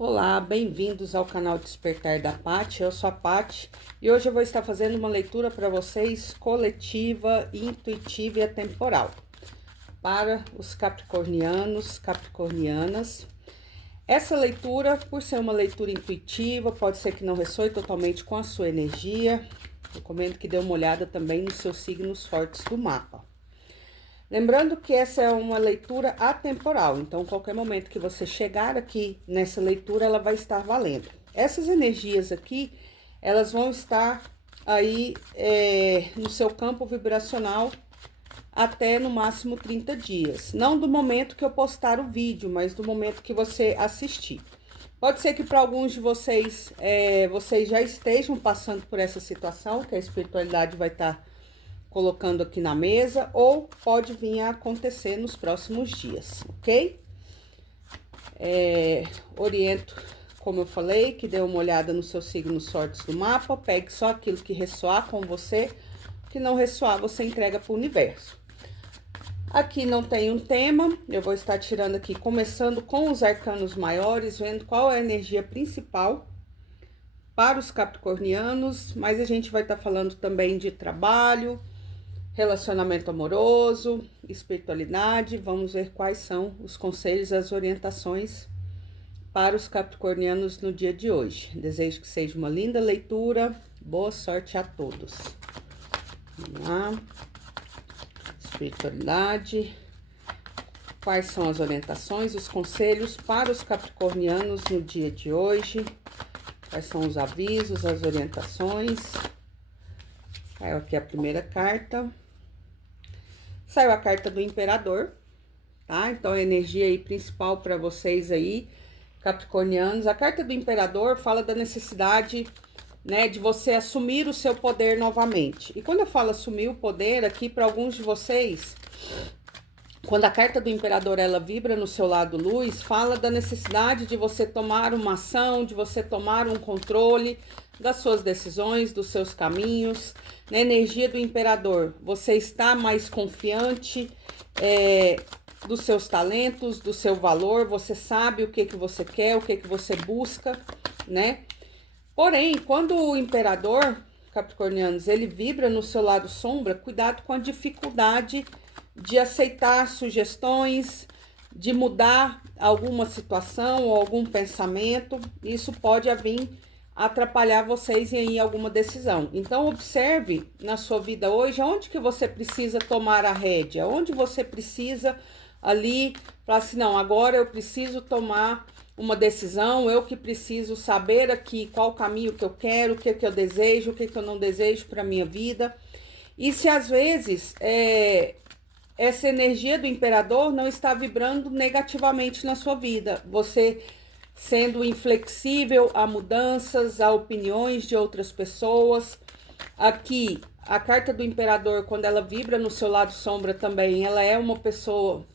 Olá, bem-vindos ao canal Despertar da Paty. Eu sou a Paty e hoje eu vou estar fazendo uma leitura para vocês coletiva, intuitiva e atemporal para os capricornianos, capricornianas. Essa leitura, por ser uma leitura intuitiva, pode ser que não ressoe totalmente com a sua energia. Recomendo que dê uma olhada também nos seus signos fortes do mapa. Lembrando que essa é uma leitura atemporal, então qualquer momento que você chegar aqui nessa leitura, ela vai estar valendo. Essas energias aqui, elas vão estar aí no seu campo vibracional até no máximo 30 dias. Não do momento que eu postar o vídeo, mas do momento que você assistir. Pode ser que para alguns de vocês, vocês já estejam passando por essa situação, que a espiritualidade vai estar colocando aqui na mesa, ou pode vir a acontecer nos próximos dias, ok? Oriento, como eu falei, que dê uma olhada nos seus signos fortes do mapa, pegue só aquilo que ressoar com você, que não ressoar você entrega para o universo. Aqui não tem um tema, eu vou estar tirando aqui, começando com os arcanos maiores, vendo qual é a energia principal para os capricornianos, mas a gente vai estar falando também de trabalho, relacionamento amoroso, espiritualidade. Vamos ver quais são os conselhos e as orientações para os capricornianos no dia de hoje. Desejo que seja uma linda leitura. Boa sorte a todos. Vamos lá. Espiritualidade. Quais são as orientações, os conselhos para os capricornianos no dia de hoje? Quais são os avisos, as orientações? Caiu aqui a primeira carta. Saiu a carta do Imperador, tá? Então, a energia aí principal para vocês aí, capricornianos. A carta do Imperador fala da necessidade, né, de você assumir o seu poder novamente. E quando eu falo assumir o poder, aqui para alguns de vocês, quando a carta do Imperador, ela vibra no seu lado luz, fala da necessidade de você tomar uma ação, de você tomar um controle das suas decisões, dos seus caminhos. Na energia do Imperador, você está mais confiante dos seus talentos, do seu valor, você sabe o que você quer, o que você busca, né? Porém, quando o Imperador, capricornianos, ele vibra no seu lado sombra, cuidado com a dificuldade de aceitar sugestões, de mudar alguma situação ou algum pensamento. Isso pode vir atrapalhar vocês em alguma decisão. Então, observe na sua vida hoje onde que você precisa tomar a rédea, onde você precisa ali falar assim, não, agora eu preciso tomar uma decisão, eu que preciso saber aqui qual caminho que eu quero, o que eu desejo, o que eu não desejo para minha vida. E se às vezes essa energia do Imperador não está vibrando negativamente na sua vida, você sendo inflexível a mudanças, a opiniões de outras pessoas. Aqui, a carta do Imperador, quando ela vibra no seu lado sombra também, ela é uma pessoa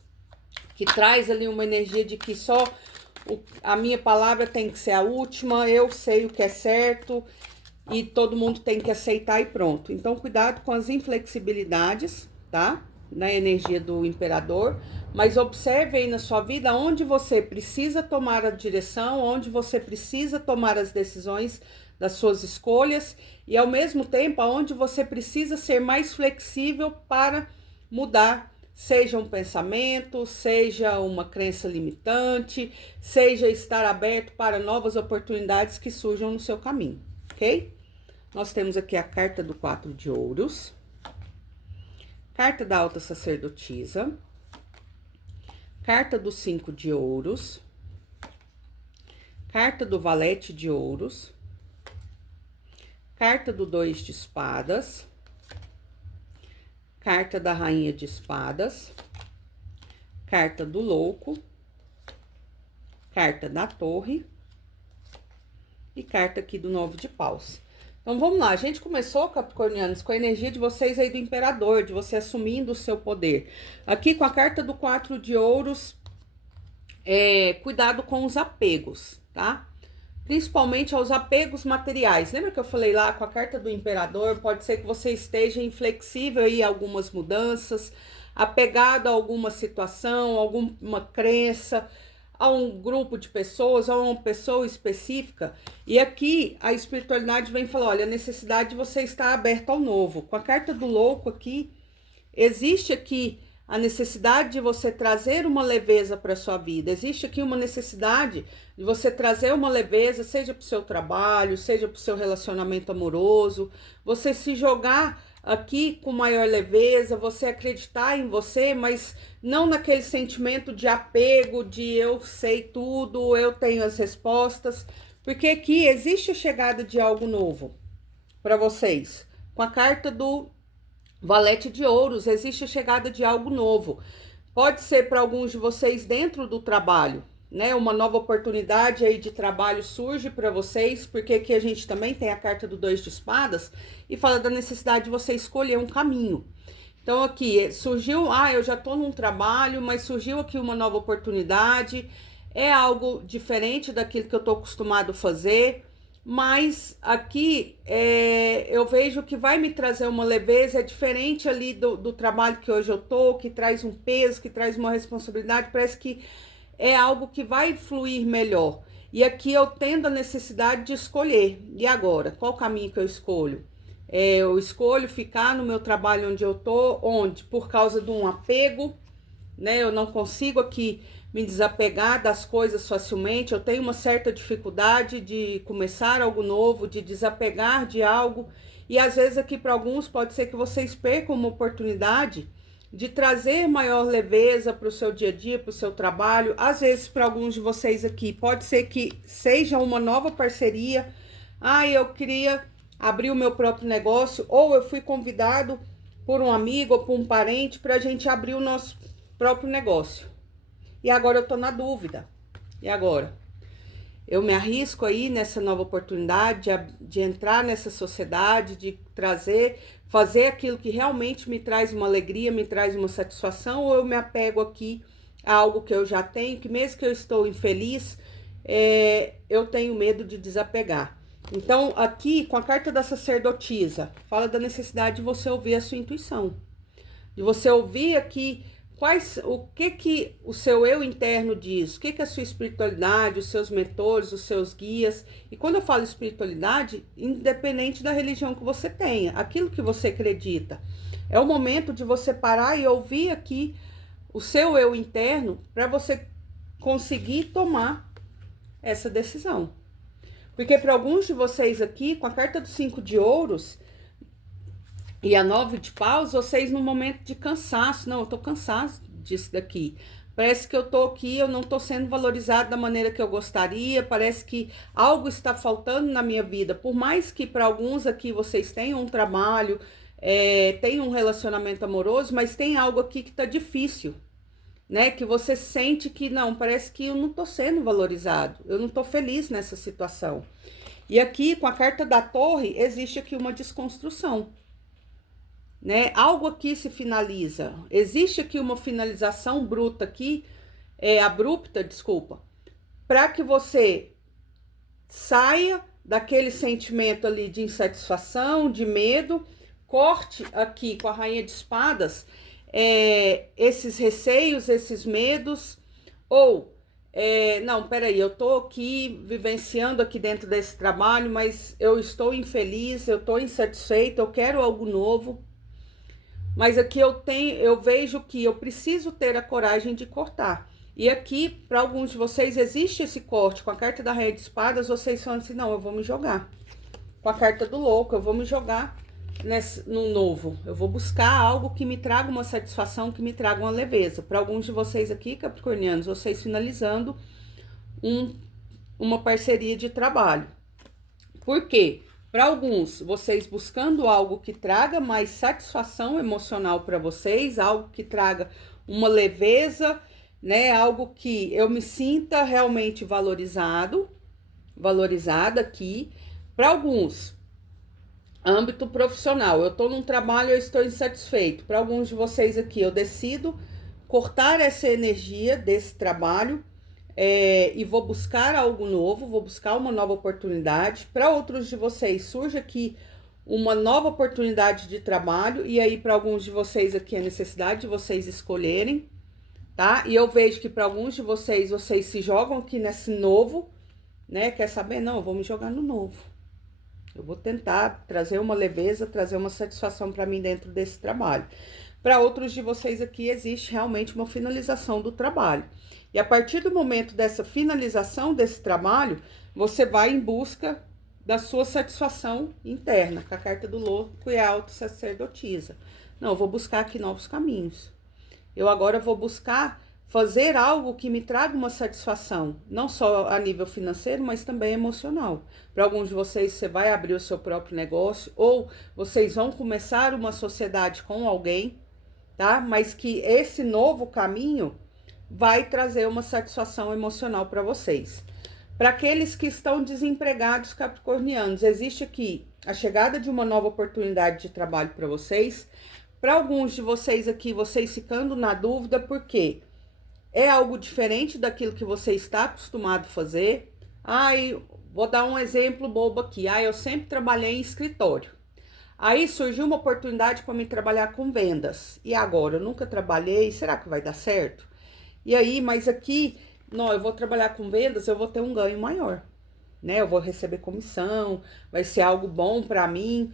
que traz ali uma energia de que só a minha palavra tem que ser a última, eu sei o que é certo e todo mundo tem que aceitar e pronto. Então, cuidado com as inflexibilidades, tá? Na energia do Imperador, mas observe aí na sua vida onde você precisa tomar a direção, onde você precisa tomar as decisões das suas escolhas e ao mesmo tempo onde você precisa ser mais flexível para mudar, seja um pensamento, seja uma crença limitante, seja estar aberto para novas oportunidades que surjam no seu caminho, ok? Nós temos aqui a carta do 4 de ouros. Carta da alta sacerdotisa, carta do 5 de ouros, carta do valete de ouros, carta do 2 de espadas, carta da rainha de espadas, carta do louco, carta da torre e carta aqui do 9 de paus. Então, vamos lá, a gente começou, capricornianos, com a energia de vocês aí do Imperador, de você assumindo o seu poder. Aqui com a carta do 4 de ouros, cuidado com os apegos, tá? Principalmente aos apegos materiais. Lembra que eu falei lá com a carta do Imperador? Pode ser que você esteja inflexível aí em algumas mudanças, apegado a alguma situação, alguma crença, a um grupo de pessoas, a uma pessoa específica. E aqui a espiritualidade vem falar, olha, a necessidade de você estar aberto ao novo. Com a carta do louco aqui, existe aqui a necessidade de você trazer uma leveza para a sua vida. Existe aqui uma necessidade de você trazer uma leveza, seja para o seu trabalho, seja para o seu relacionamento amoroso. Você se jogar aqui com maior leveza, você acreditar em você, mas não naquele sentimento de apego, de eu sei tudo, eu tenho as respostas. Porque aqui existe a chegada de algo novo para vocês. Com a carta do Valete de Ouros, existe a chegada de algo novo. Pode ser para alguns de vocês dentro do trabalho, né? Uma nova oportunidade aí de trabalho surge para vocês, porque aqui a gente também tem a carta do 2 de espadas e fala da necessidade de você escolher um caminho. Então aqui surgiu, eu já tô num trabalho, mas surgiu aqui uma nova oportunidade, é algo diferente daquilo que eu tô acostumado a fazer. Mas aqui eu vejo que vai me trazer uma leveza, é diferente ali do trabalho que hoje eu tô, que traz um peso, que traz uma responsabilidade, parece que é algo que vai fluir melhor. E aqui eu tendo a necessidade de escolher. E agora, qual caminho que eu escolho? Eu escolho ficar no meu trabalho onde eu tô, onde? Por causa de um apego, né? Eu não consigo aqui me desapegar das coisas facilmente, eu tenho uma certa dificuldade de começar algo novo, de desapegar de algo, e às vezes aqui para alguns pode ser que vocês percam uma oportunidade de trazer maior leveza para o seu dia a dia, para o seu trabalho. Às vezes para alguns de vocês aqui pode ser que seja uma nova parceria, eu queria abrir o meu próprio negócio, ou eu fui convidado por um amigo ou por um parente para a gente abrir o nosso próprio negócio. E agora eu tô na dúvida. E agora? Eu me arrisco aí nessa nova oportunidade de entrar nessa sociedade, de fazer aquilo que realmente me traz uma alegria, me traz uma satisfação, ou eu me apego aqui a algo que eu já tenho, que mesmo que eu estou infeliz, eu tenho medo de desapegar. Então, aqui, com a carta da sacerdotisa, fala da necessidade de você ouvir a sua intuição. De você ouvir aqui o que o seu eu interno diz, o que a sua espiritualidade, os seus mentores, os seus guias. E quando eu falo espiritualidade, independente da religião que você tenha, aquilo que você acredita, é o momento de você parar e ouvir aqui o seu eu interno para você conseguir tomar essa decisão. Porque para alguns de vocês aqui, com a carta do 5 de ouros e a 9 de paus, vocês num momento de cansaço. Não, eu tô cansado disso daqui. Parece que eu tô aqui, eu não tô sendo valorizado da maneira que eu gostaria. Parece que algo está faltando na minha vida. Por mais que para alguns aqui vocês tenham um trabalho, tenham um relacionamento amoroso, mas tem algo aqui que tá difícil, né? Que você sente que não, parece que eu não tô sendo valorizado. Eu não tô feliz nessa situação. E aqui, com a carta da torre, existe aqui uma desconstrução, né? Algo aqui se finaliza. Existe aqui uma finalização bruta aqui, abrupta, desculpa, para que você saia daquele sentimento ali de insatisfação, de medo, corte aqui com a rainha de espadas esses receios, esses medos, ou não, peraí, eu tô aqui vivenciando aqui dentro desse trabalho, mas eu estou infeliz, eu tô insatisfeita, eu quero algo novo. Mas aqui eu vejo que eu preciso ter a coragem de cortar. E aqui, para alguns de vocês, existe esse corte. Com a carta da Rainha de Espadas, vocês falam assim, não, eu vou me jogar. Com a carta do louco, eu vou me jogar no novo. Eu vou buscar algo que me traga uma satisfação, que me traga uma leveza. Para alguns de vocês aqui, capricornianos, vocês finalizando uma parceria de trabalho. Por quê? Para alguns, vocês buscando algo que traga mais satisfação emocional para vocês, algo que traga uma leveza, né? Algo que eu me sinta realmente valorizada aqui. Para alguns, âmbito profissional, eu estou num trabalho, eu estou insatisfeito. Para alguns de vocês aqui, eu decido cortar essa energia desse trabalho e vou buscar algo novo, vou buscar uma nova oportunidade. Para outros de vocês, surge aqui uma nova oportunidade de trabalho, e aí para alguns de vocês aqui a necessidade de vocês escolherem tá? E eu vejo que para alguns de vocês, vocês se jogam aqui nesse novo, né? Quer saber? Não, eu vou me jogar no novo. Eu vou tentar trazer uma leveza, trazer uma satisfação para mim dentro desse trabalho. Para outros de vocês aqui, existe realmente uma finalização do trabalho. E a partir do momento dessa finalização desse trabalho, você vai em busca da sua satisfação interna, com a carta do louco e a autossacerdotisa. Não, eu vou buscar aqui novos caminhos. Eu agora vou buscar fazer algo que me traga uma satisfação, não só a nível financeiro, mas também emocional. Para alguns de vocês, você vai abrir o seu próprio negócio, ou vocês vão começar uma sociedade com alguém, tá? Mas que esse novo caminho vai trazer uma satisfação emocional para vocês. Para aqueles que estão desempregados, capricornianos, existe aqui a chegada de uma nova oportunidade de trabalho para vocês. Para alguns de vocês aqui, vocês ficando na dúvida, porque é algo diferente daquilo que você está acostumado a fazer. Vou dar um exemplo bobo aqui. Eu sempre trabalhei em escritório. Aí surgiu uma oportunidade para mim trabalhar com vendas. E agora? Eu nunca trabalhei, será que vai dar certo? E aí, mas aqui, não, eu vou trabalhar com vendas, eu vou ter um ganho maior, né? Eu vou receber comissão, vai ser algo bom para mim.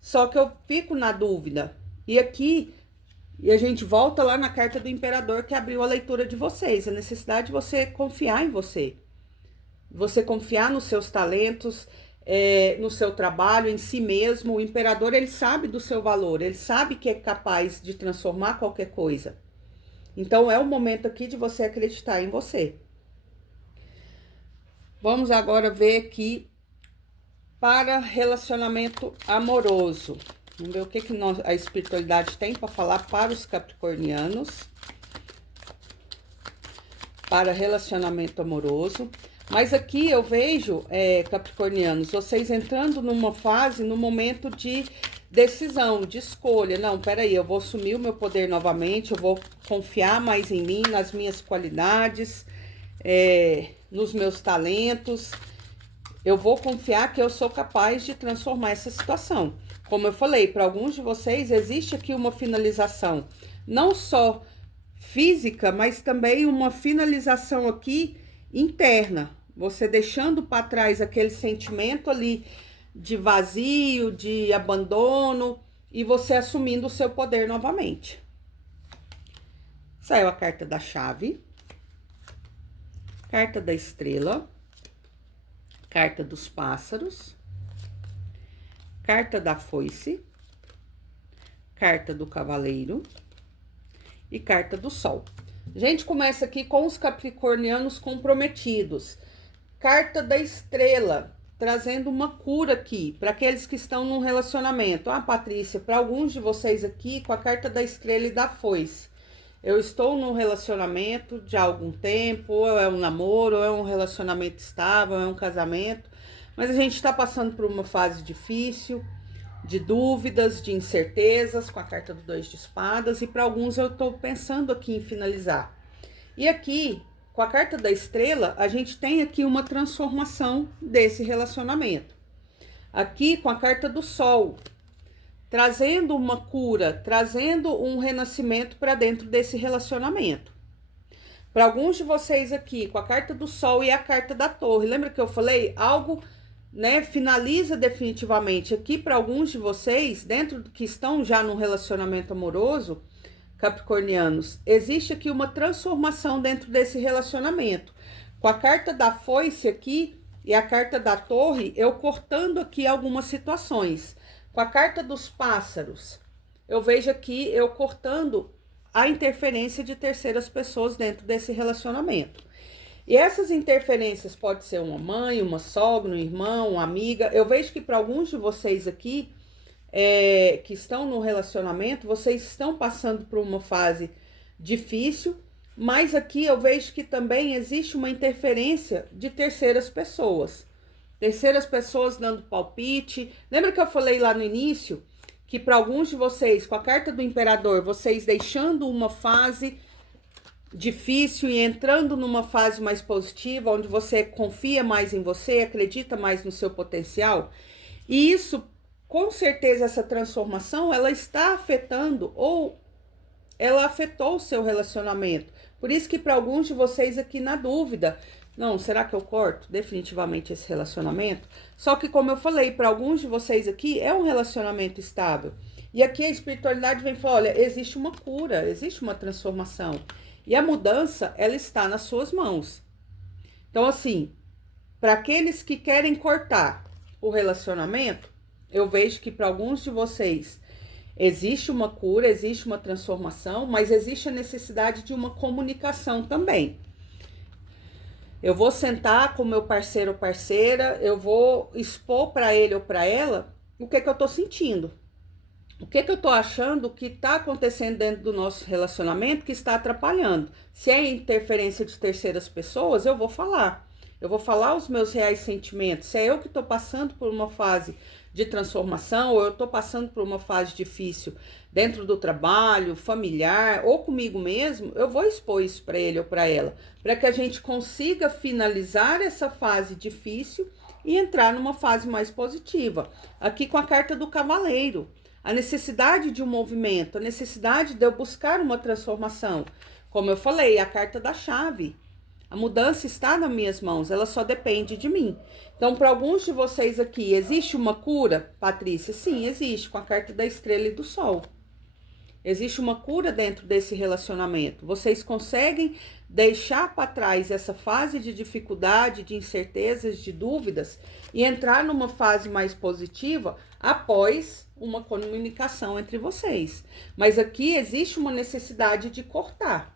Só que eu fico na dúvida. E aqui, e a gente volta lá na carta do imperador que abriu a leitura de vocês. A necessidade de você confiar em você. Você confiar nos seus talentos, no seu trabalho, em si mesmo. O imperador, ele sabe do seu valor. Ele sabe que é capaz de transformar qualquer coisa. Então, é o momento aqui de você acreditar em você. Vamos agora ver aqui para relacionamento amoroso. Vamos ver o que a espiritualidade tem para falar para os capricornianos. Para relacionamento amoroso. Mas aqui eu vejo, capricornianos, vocês entrando numa fase, num momento de decisão, de escolha. Não, peraí, eu vou assumir o meu poder novamente, eu vou confiar mais em mim, nas minhas qualidades, nos meus talentos. Eu vou confiar que eu sou capaz de transformar essa situação. Como eu falei, para alguns de vocês existe aqui uma finalização, não só física, mas também uma finalização aqui interna. Você deixando para trás aquele sentimento ali de vazio, de abandono, e você assumindo o seu poder novamente. Saiu a carta da chave, carta da estrela, carta dos pássaros, carta da foice, carta do cavaleiro e carta do sol. A gente começa aqui com os capricornianos comprometidos. Carta da estrela, trazendo uma cura aqui para aqueles que estão num relacionamento. Patrícia, para alguns de vocês aqui, com a carta da estrela e da foice. Eu estou num relacionamento de algum tempo, ou é um namoro, ou é um relacionamento estável, ou é um casamento. Mas a gente está passando por uma fase difícil, de dúvidas, de incertezas, com a carta do 2 de espadas. E para alguns eu estou pensando aqui em finalizar. E aqui, com a carta da estrela, a gente tem aqui uma transformação desse relacionamento. Aqui, com a carta do sol, trazendo uma cura, trazendo um renascimento para dentro desse relacionamento. Para alguns de vocês aqui, com a carta do sol e a carta da torre, lembra que eu falei? Algo, né, finaliza definitivamente. Aqui, para alguns de vocês, dentro do que estão já num relacionamento amoroso, capricornianos, existe aqui uma transformação dentro desse relacionamento. Com a carta da foice aqui e a carta da torre, eu cortando aqui algumas situações. Com a carta dos pássaros, eu vejo aqui eu cortando a interferência de terceiras pessoas dentro desse relacionamento. E essas interferências pode ser uma mãe, uma sogra, um irmão, uma amiga. Eu vejo que para alguns de vocês aqui, que estão no relacionamento, vocês estão passando por uma fase difícil, mas aqui eu vejo que também existe uma interferência de terceiras pessoas. Terceiras pessoas dando palpite. Lembra que eu falei lá no início que para alguns de vocês, com a carta do imperador, vocês deixando uma fase difícil e entrando numa fase mais positiva, onde você confia mais em você, acredita mais no seu potencial? E isso, com certeza, essa transformação, ela está afetando ou ela afetou o seu relacionamento. Por isso que para alguns de vocês aqui na dúvida, não, será que eu corto definitivamente esse relacionamento? Só que como eu falei, para alguns de vocês aqui é um relacionamento estável. E aqui a espiritualidade vem falar, olha, existe uma cura, existe uma transformação. E a mudança, ela está nas suas mãos. Então assim, para aqueles que querem cortar o relacionamento, eu vejo que para alguns de vocês existe uma cura, existe uma transformação, mas existe a necessidade de uma comunicação também. Eu vou sentar com meu parceiro ou parceira, eu vou expor para ele ou para ela o que eu tô sentindo. O que eu tô achando que tá acontecendo dentro do nosso relacionamento que está atrapalhando. Se é interferência de terceiras pessoas, eu vou falar. Eu vou falar os meus reais sentimentos. Se é eu que tô passando por uma fase de transformação, ou eu tô passando por uma fase difícil dentro do trabalho, familiar, ou comigo mesmo, eu vou expor isso para ele ou para ela, para que a gente consiga finalizar essa fase difícil e entrar numa fase mais positiva. Aqui com a carta do cavaleiro, a necessidade de um movimento, a necessidade de eu buscar uma transformação. Como eu falei, a carta da chave. A mudança está nas minhas mãos, ela só depende de mim. Então, para alguns de vocês aqui, existe uma cura, Patrícia? Sim, existe, com a carta da estrela e do sol. Existe uma cura dentro desse relacionamento. Vocês conseguem deixar para trás essa fase de dificuldade, de incertezas, de dúvidas e entrar numa fase mais positiva após uma comunicação entre vocês. Mas aqui existe uma necessidade de cortar.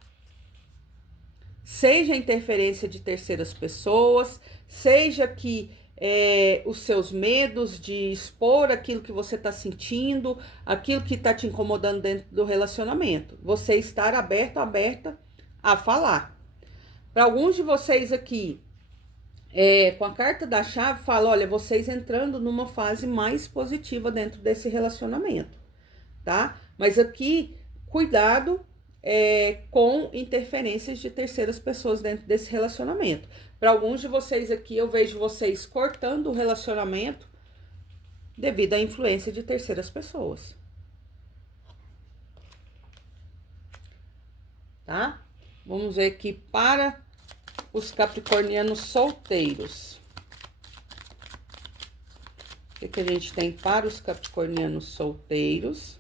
Seja a interferência de terceiras pessoas, seja que os seus medos de expor aquilo que você está sentindo, aquilo que está te incomodando dentro do relacionamento. Você estar aberto, aberta a falar. Para alguns de vocês aqui, com a carta da chave, fala, olha, vocês entrando numa fase mais positiva dentro desse relacionamento, tá? Mas aqui, cuidado com interferências de terceiras pessoas dentro desse relacionamento. Para alguns de vocês aqui, eu vejo vocês cortando o relacionamento devido à influência de terceiras pessoas. Tá? Vamos ver aqui para os capricornianos solteiros. O que a gente tem para os capricornianos solteiros?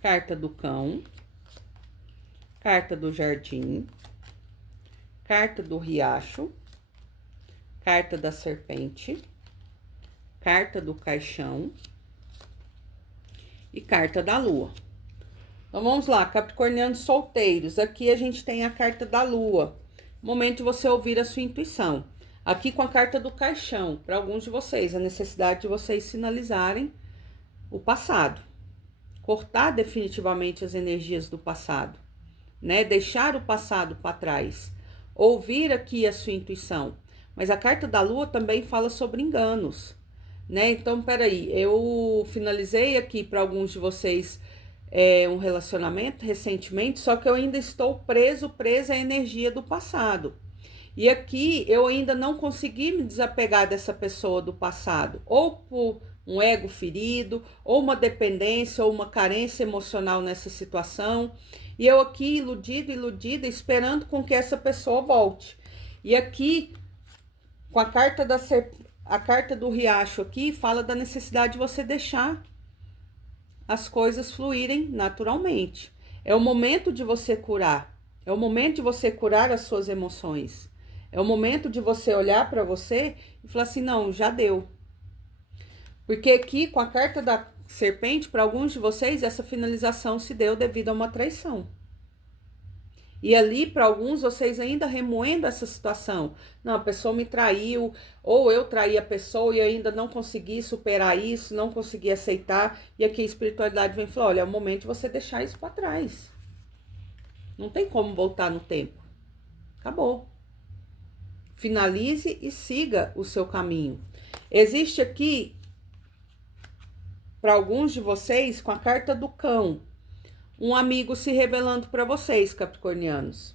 Carta do cão, carta do jardim, carta do riacho, carta da serpente, carta do caixão e carta da lua. Então, vamos lá, capricornianos solteiros. Aqui a gente tem a carta da lua. Momento de você ouvir a sua intuição. Aqui com a carta do caixão, para alguns de vocês, a necessidade de vocês sinalizarem o passado. Cortar definitivamente as energias do passado, né? Deixar o passado para trás. Ouvir aqui a sua intuição. Mas a carta da lua também fala sobre enganos, né? Então, peraí, eu finalizei aqui para alguns de vocês um relacionamento recentemente, só que eu ainda estou presa à energia do passado. E aqui eu ainda não consegui me desapegar dessa pessoa do passado, ou por um ego ferido, ou uma dependência, ou uma carência emocional nessa situação. E eu aqui iludida, esperando com que essa pessoa volte. E aqui, com a carta do riacho aqui, fala da necessidade de você deixar as coisas fluírem naturalmente. É o momento de você curar. É o momento de você curar as suas emoções. É o momento de você olhar para você e falar assim, não, já deu. Porque aqui, com a carta da serpente, para alguns de vocês, essa finalização se deu devido a uma traição. E ali, para alguns, vocês ainda remoendo essa situação. Não, a pessoa me traiu, ou eu traí a pessoa e ainda não consegui superar isso, não consegui aceitar. E aqui a espiritualidade vem falar, olha, é o momento de você deixar isso para trás. Não tem como voltar no tempo. Acabou. Finalize e siga o seu caminho. Existe aqui, para alguns de vocês, com a carta do cão, um amigo se revelando para vocês, capricornianos.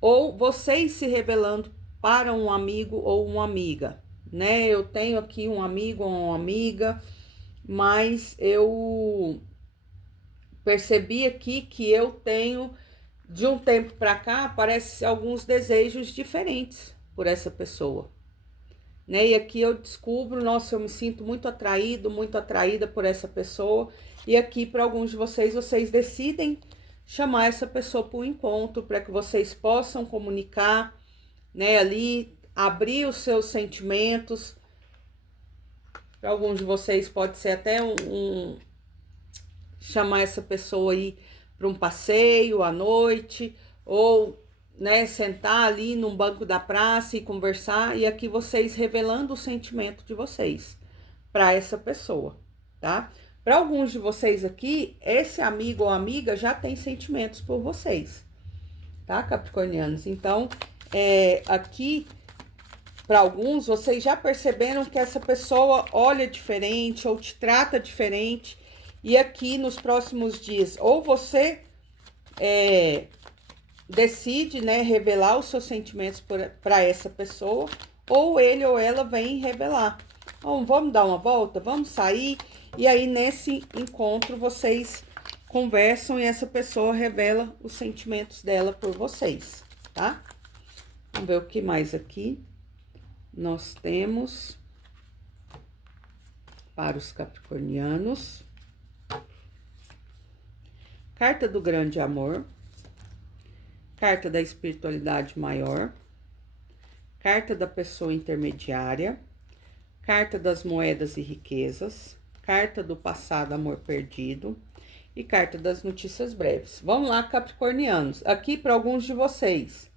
Ou vocês se revelando para um amigo ou uma amiga, né? Eu tenho aqui um amigo ou uma amiga mas eu percebi aqui que eu tenho, de um tempo para cá, parece alguns desejos diferentes por essa pessoa, né? E aqui eu descubro, nossa, eu me sinto muito atraído, muito atraída por essa pessoa. E aqui, para alguns de vocês, vocês decidem chamar essa pessoa para um encontro, para que vocês possam comunicar, né? Ali, abrir os seus sentimentos. Para alguns de vocês pode ser até chamar essa pessoa aí para um passeio à noite, ou, né, sentar ali num banco da praça e conversar, e aqui vocês revelando o sentimento de vocês para essa pessoa, tá? Para alguns de vocês aqui, esse amigo ou amiga já tem sentimentos por vocês, tá, capricornianos? Então, aqui, para alguns, vocês já perceberam que essa pessoa olha diferente ou te trata diferente. E aqui, nos próximos dias, ou você decide, né, revelar os seus sentimentos para essa pessoa, ou ele ou ela vem revelar. Então, vamos dar uma volta? Vamos sair? E aí, nesse encontro, vocês conversam e essa pessoa revela os sentimentos dela por vocês, tá? Vamos ver o que mais aqui nós temos para os capricornianos. Carta do grande amor. Carta da espiritualidade maior. Carta da pessoa intermediária. Carta das moedas e riquezas. Carta do passado, amor perdido. E carta das notícias breves. Vamos lá, capricornianos. Aqui para alguns de vocês.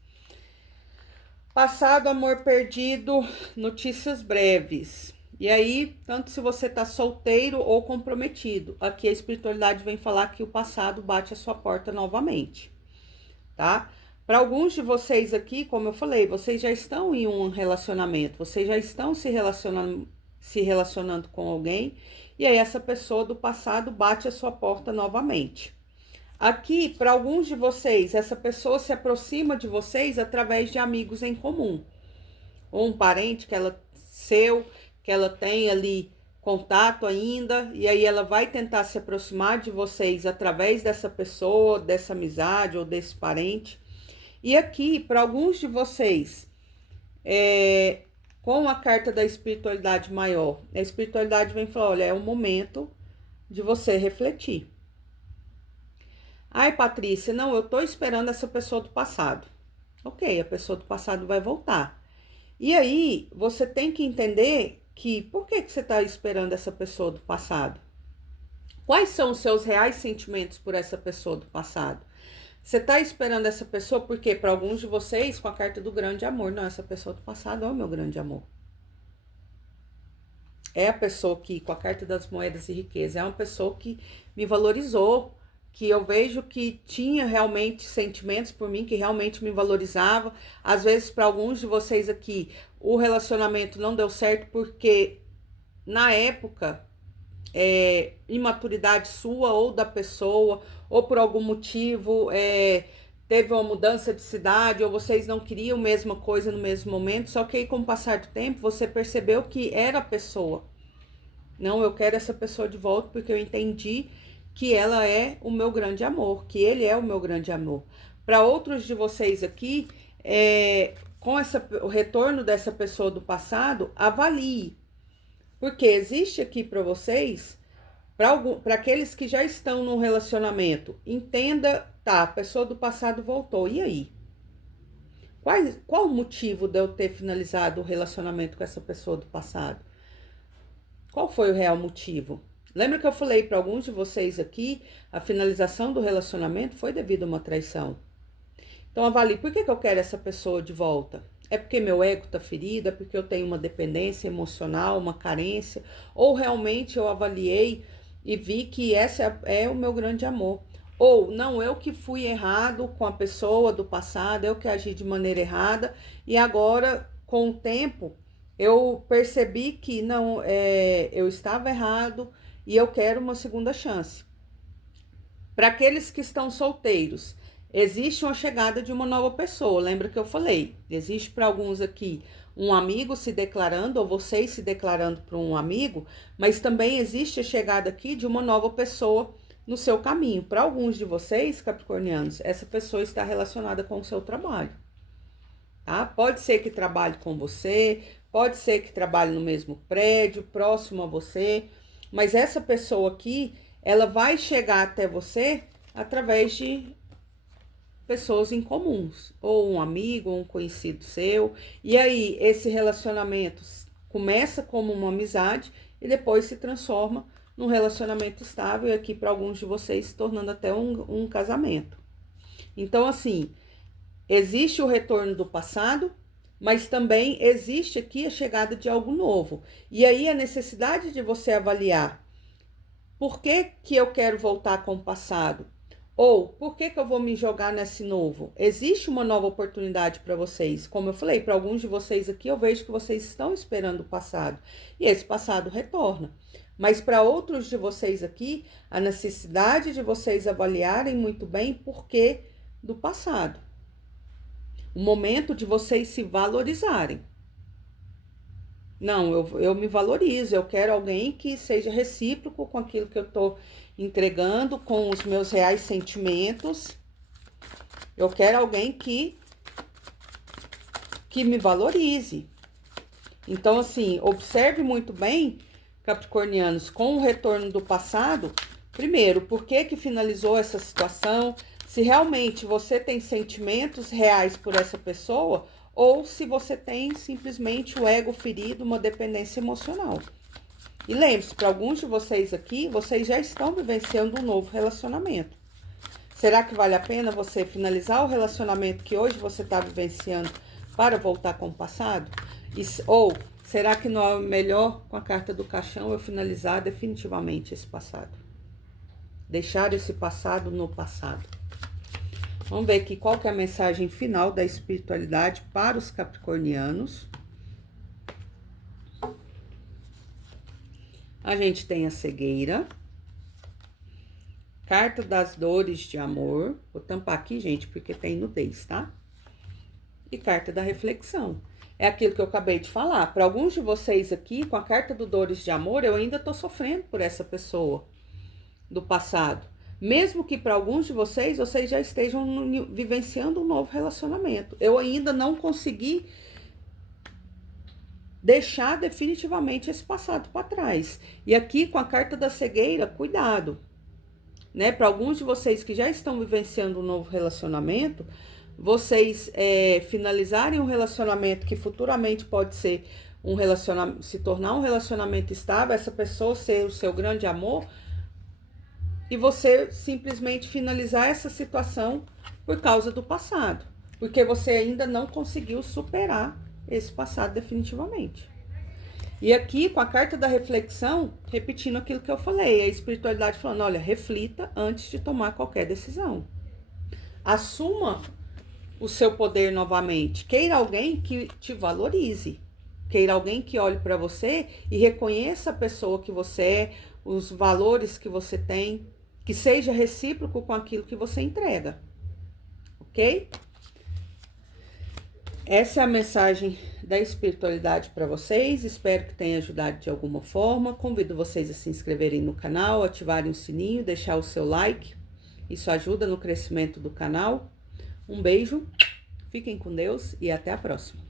Passado, amor perdido, notícias breves. E aí, tanto se você tá solteiro ou comprometido, aqui a espiritualidade vem falar que o passado bate a sua porta novamente, tá? Para alguns de vocês aqui, como eu falei, vocês já estão em um relacionamento, vocês já estão se relacionando com alguém, e aí essa pessoa do passado bate a sua porta novamente. Aqui, para alguns de vocês, essa pessoa se aproxima de vocês através de amigos em comum. Ou um parente que ela tem ali contato ainda, e aí ela vai tentar se aproximar de vocês através dessa pessoa, dessa amizade ou desse parente. E aqui, para alguns de vocês, com a carta da espiritualidade maior, a espiritualidade vem falar, olha, é o momento de você refletir. Ai, Patrícia, não, eu tô esperando essa pessoa do passado. Ok, a pessoa do passado vai voltar. E aí, você tem que entender que, por que você tá esperando essa pessoa do passado? Quais são os seus reais sentimentos por essa pessoa do passado? Você tá esperando essa pessoa porque, para alguns de vocês, com a carta do grande amor, não, essa pessoa do passado é o meu grande amor. É a pessoa que, com a carta das moedas e riqueza, é uma pessoa que me valorizou, que eu vejo que tinha realmente sentimentos por mim, que realmente me valorizava. Às vezes, para alguns de vocês aqui, o relacionamento não deu certo porque, na época, imaturidade sua ou da pessoa, ou por algum motivo, teve uma mudança de cidade, ou vocês não queriam a mesma coisa no mesmo momento, só que aí, com o passar do tempo, você percebeu que era a pessoa. Não, eu quero essa pessoa de volta porque eu entendi que ela é o meu grande amor, que ele é o meu grande amor. Para outros de vocês aqui, com o retorno dessa pessoa do passado, avalie. Porque existe aqui para vocês, para aqueles que já estão num relacionamento, entenda, tá, a pessoa do passado voltou, e aí? Qual o motivo de eu ter finalizado o relacionamento com essa pessoa do passado? Qual foi o real motivo? Lembra que eu falei para alguns de vocês aqui, a finalização do relacionamento foi devido a uma traição. Então avalie, por que eu quero essa pessoa de volta? É porque meu ego tá ferido, é porque eu tenho uma dependência emocional, uma carência, ou realmente eu avaliei e vi que essa é o meu grande amor. Ou não, eu que fui errado com a pessoa do passado, eu que agi de maneira errada, e agora, com o tempo, eu percebi que não, eu estava errado e eu quero uma segunda chance. Para aqueles que estão solteiros, existe uma chegada de uma nova pessoa. Lembra que eu falei? Existe para alguns aqui um amigo se declarando, ou vocês se declarando para um amigo, mas também existe a chegada aqui de uma nova pessoa no seu caminho. Para alguns de vocês, capricornianos, essa pessoa está relacionada com o seu trabalho. Tá? Pode ser que trabalhe com você, pode ser que trabalhe no mesmo prédio, próximo a você, mas essa pessoa aqui, ela vai chegar até você através de pessoas em comuns, ou um amigo, ou um conhecido seu, e aí esse relacionamento começa como uma amizade e depois se transforma num relacionamento estável, e aqui para alguns de vocês se tornando até um casamento. Então, assim, existe o retorno do passado, mas também existe aqui a chegada de algo novo. E aí a necessidade de você avaliar por que eu quero voltar com o passado? Ou por que eu vou me jogar nesse novo? Existe uma nova oportunidade para vocês. Como eu falei, para alguns de vocês aqui, eu vejo que vocês estão esperando o passado. E esse passado retorna. Mas para outros de vocês aqui, a necessidade de vocês avaliarem muito bem por que do passado. O momento de vocês se valorizarem. Não, eu me valorizo, eu quero alguém que seja recíproco com aquilo que eu tô entregando, com os meus reais sentimentos. Eu quero alguém que me valorize. Então, assim, observe muito bem, capricornianos, com o retorno do passado, primeiro, por que finalizou essa situação, se realmente você tem sentimentos reais por essa pessoa, ou se você tem simplesmente o ego ferido, uma dependência emocional. E lembre-se, para alguns de vocês aqui, vocês já estão vivenciando um novo relacionamento. Será que vale a pena você finalizar o relacionamento que hoje você está vivenciando para voltar com o passado? Ou será que não é melhor, com a carta do caixão, eu finalizar definitivamente esse passado? Deixar esse passado no passado. Vamos ver aqui qual que é a mensagem final da espiritualidade para os capricornianos. A gente tem a cegueira. Carta das dores de amor. Vou tampar aqui, gente, porque tem nudez, tá? E carta da reflexão. É aquilo que eu acabei de falar. Para alguns de vocês aqui, com a carta do dores de amor, eu ainda tô sofrendo por essa pessoa do passado. Mesmo que para alguns de vocês já estejam vivenciando um novo relacionamento. Eu ainda não consegui deixar definitivamente esse passado para trás. E aqui com a carta da cegueira, cuidado. Né? Para alguns de vocês que já estão vivenciando um novo relacionamento, vocês finalizarem um relacionamento que futuramente pode ser um relacionamento, se tornar um relacionamento estável, essa pessoa ser o seu grande amor, e você simplesmente finalizar essa situação por causa do passado, porque você ainda não conseguiu superar esse passado definitivamente. E aqui, com a carta da reflexão, repetindo aquilo que eu falei, a espiritualidade falando, olha, reflita antes de tomar qualquer decisão. Assuma o seu poder novamente. Queira alguém que te valorize. Queira alguém que olhe para você e reconheça a pessoa que você é, os valores que você tem, que seja recíproco com aquilo que você entrega, ok? Essa é a mensagem da espiritualidade para vocês, espero que tenha ajudado de alguma forma. Convido vocês a se inscreverem no canal, ativarem o sininho, deixar o seu like, isso ajuda no crescimento do canal. Um beijo, fiquem com Deus e até a próxima.